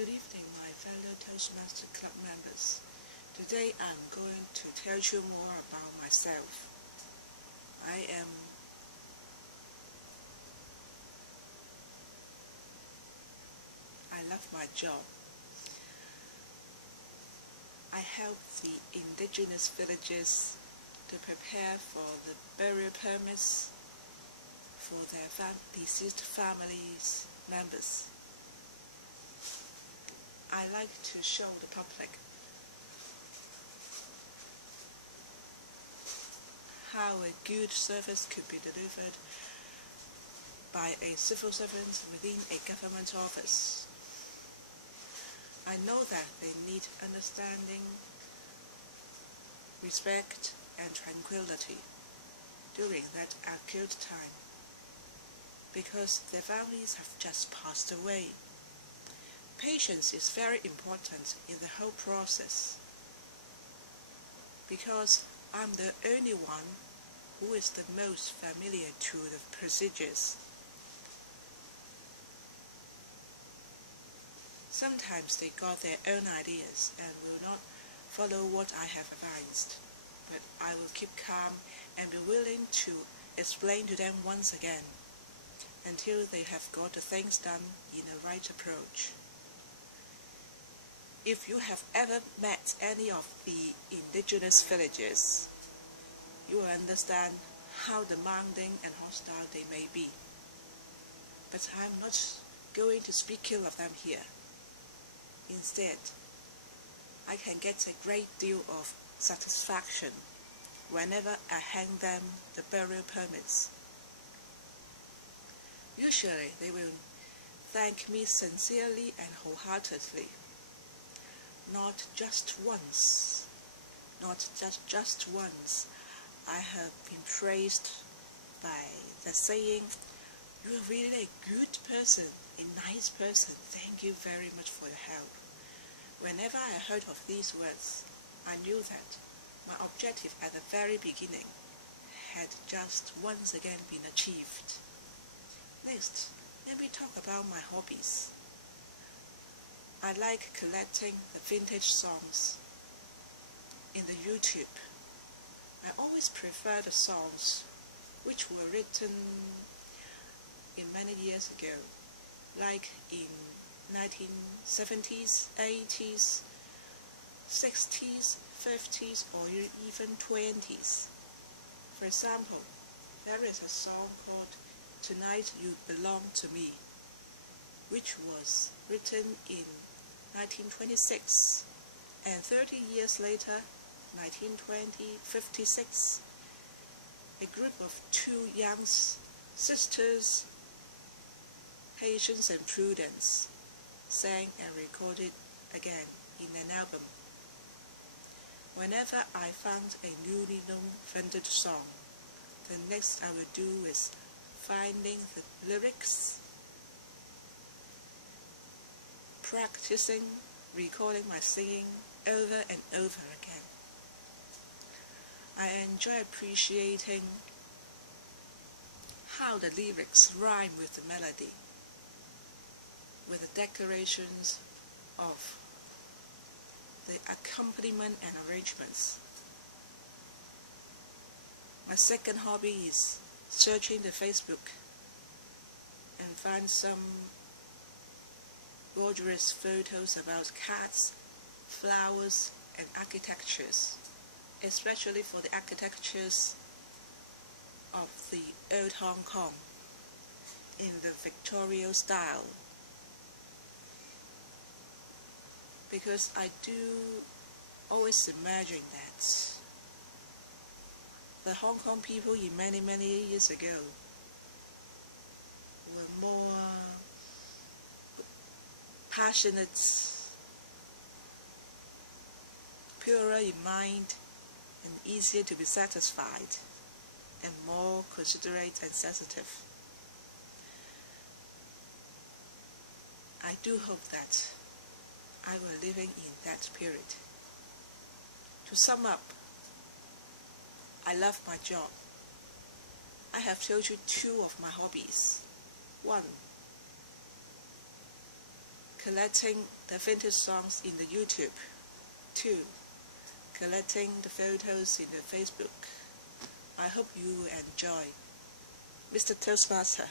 Good evening, my fellow Toastmaster Club members. Today I'm going to tell you more about myself. I love my job. I help the indigenous villages to prepare for the burial permits for their deceased families members. I like to show the public how a good service could be delivered by a civil servant within a government office. I know that they need understanding, respect, and tranquility during that acute time, because their families have just passed away. Patience is very important in the whole process, because I'm the only one who is the most familiar to the procedures. Sometimes they got their own ideas and will not follow what I have advised, but I will keep calm and be willing to explain to them once again until they have got the things done in the right approach. If you have ever met any of the indigenous villages, you will understand how demanding and hostile they may be. But I'm not going to speak ill of them here. Instead, I can get a great deal of satisfaction whenever I hand them the burial permits. Usually, they will thank me sincerely and wholeheartedly. Not just once, I have been praised by the saying, "You are really a good person, a nice person. Thank you very much for your help." Whenever I heard of these words, I knew that my objective at the very beginning had just once again been achieved. Next, let me talk about my hobbies. I like collecting the vintage songs in the YouTube. I always prefer the songs which were written in many years ago, like in 1970s, 80s, 60s, 50s, or even 20s. For example, there is a song called "Tonight You Belong to Me," which was written in 1926, and 30 years later, 1956, a group of two young sisters, Patience and Prudence, sang and recorded again in an album. Whenever I found a newly known vintage song, the next I will do is finding the lyrics, practicing, recording my singing over and over again. I enjoy appreciating how the lyrics rhyme with the melody, with the decorations of the accompaniment and arrangements. My second hobby is searching the Facebook and find some gorgeous photos about cats, flowers, and architectures, especially for the architectures of the old Hong Kong in the Victorian style. Because I do always imagine that the Hong Kong people in many years ago were more passionate, purer in mind, and easier to be satisfied, and more considerate and sensitive. I do hope that I were living in that period. To sum up, I love my job. I have told you two of my hobbies. One, collecting the vintage songs in the YouTube. 2. Collecting the photos in the Facebook. I hope you enjoy. Mr. Toastmaster.